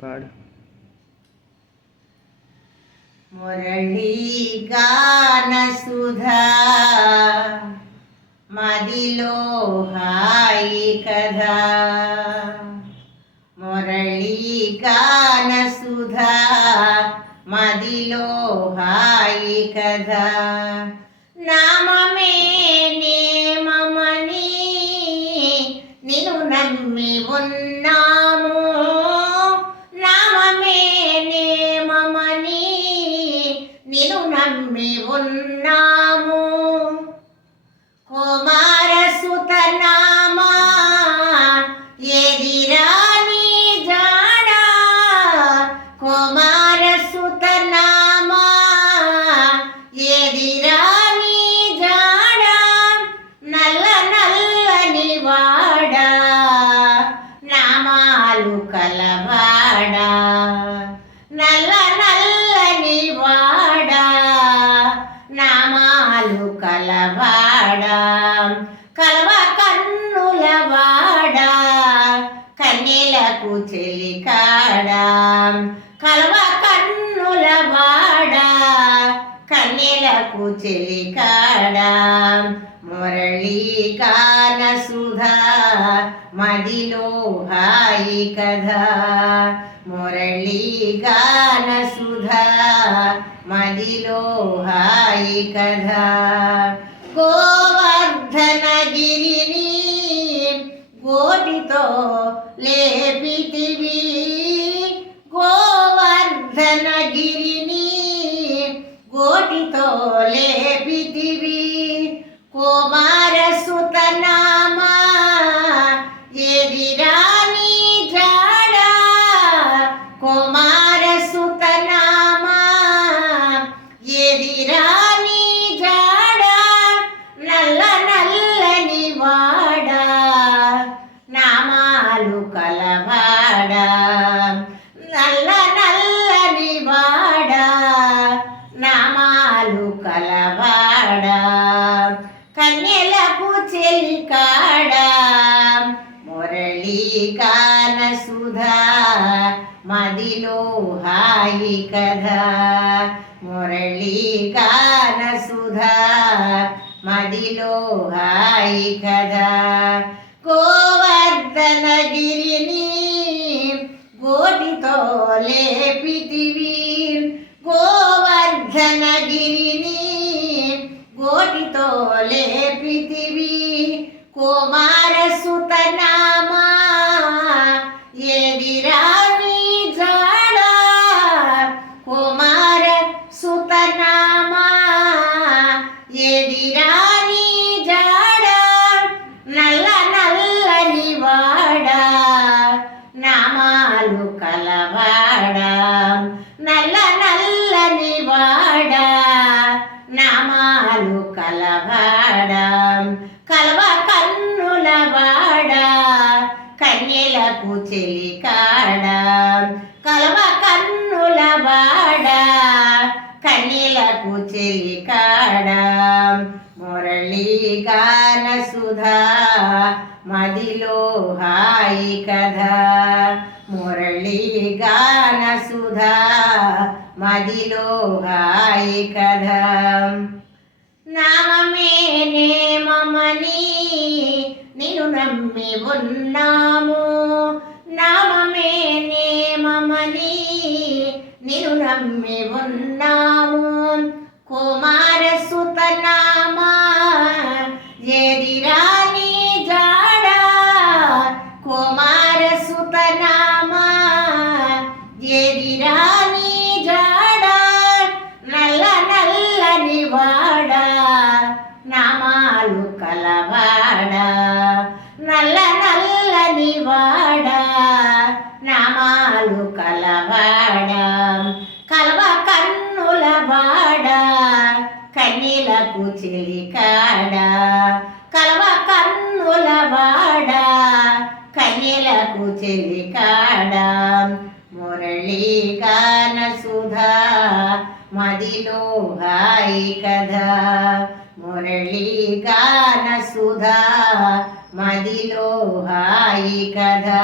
పాడు. మురళీ గాన సుధా మదిలో హాయి కదా, మురళీ గాన సుధా మదిలో హాయి కదా, నామమే నేమమని నిన్ను నమ్మి ఉన్నాము, నామమే నేమమని నిన్ను నమ్మి ఉన్నాము, కుమార సుత నామా ఎదిరా నీ జాడా, కుమార సుత నామా ఎదిరా నీ జాడా, నల్ల నల్లని వాడా నామాలు కలవాడా, నల్ల నల్లని వాడా నామాలు కలవాడా, కలవ కన్నుల వాడా కన్నెలకు చెలికాడా, కలవ కన్నుల వాడా కన్నెలకు చెలికాడా, మురళీ గాన సుధా మదిలో హాయి కదా, మురళీ గాన సుధా మదిలో హాయి కదా, గోవర్ధనగిరిని గోటితో లేపితివి, గోవర్ధనగిరిని గోటితో లేపితివి, కుమార సుత నామా ఎదిరా నీ జాడా, కుమార సుత నామా ఎదిరా నీ జాడా, నల్ల నల్లని వాడా నామాలు కలవాడా, నల్ల నల్లని వాడా నామాలు కలవాడా, కన్యలకు చెలికాడా, మురళీ గాన సుధా మదిలో హాయి కదా, మురళీ గాన సుధా మదిలో హాయి కదా, గోవర్ధనగిరిని గోటితో లేపితివి, గోవర్ధనగిరిని గోటితో లేపితివి, కుమార సుత నామా ఎదిరా నీ జాడా, కుమార సుత నామా ఎదిరా నీ జాడా, నల్ల నల్లని వాడా నామాలు కలవాడా, నల్ల నల్లని వాడా నామాలు కలవాడా, కలవ కన్నుల వాడా కన్యలకు చెలికాడా, కలవ కన్నుల వాడా కన్యలకు చెలికాడా, మురళీ గాన సుధా మదిలో హాయి కదా, మురళీ గాన సుధా మదిలో హాయి కదా, నామమే నేమమని నిన్ను నమ్మి ఉన్నాము, నామమే నేమమని నిన్ను నమ్మి ఉన్నాము, కుమార సుత నామా ఎదిరా నీ జాడా, కుమార సుత నామా ఎదిరా నీ జాడా, నల్ల నల్లని వాడా నామాలు కలవాడా, నల్ల నల్లని వాడా నామాలు కలవాడా, కలవ కన్నుల వాడా కన్నెలకు చెలికాడా, కలవ కన్నుల వాడా కన్నెలకు చెలికాడా, మురళీ గాన సుధా మదిలో హాయి కదా, మురళీ గాన సుధా మదిలో హాయి కదా,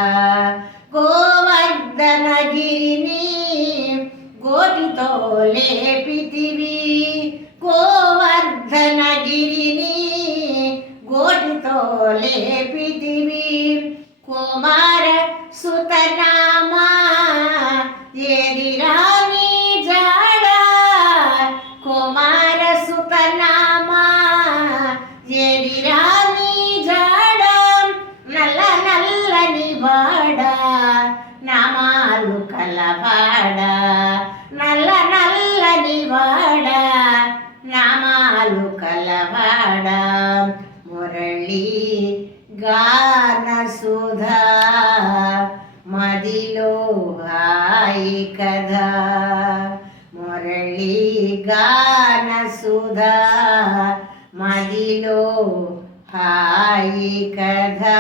గోవర్ధనగిరి లేపితివి గోవర్ధనగిరిని గోటితో లేపితివి కుమార సుతనామా ఏదిరా నీ జాడ కుమార సుతనామా ఏదిరా నీ జాడ నల్ల నల్లని వాడ నామాలు కలవాడ నల్ల నల్లని వాడ నామాలు కలవాడ మురళి గాన సుధా మదిలో హాయి కదా మురళి గాన సుధా మదిలో హాయి కదా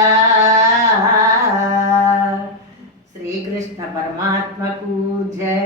శ్రీకృష్ణ పరమాత్మకు జై.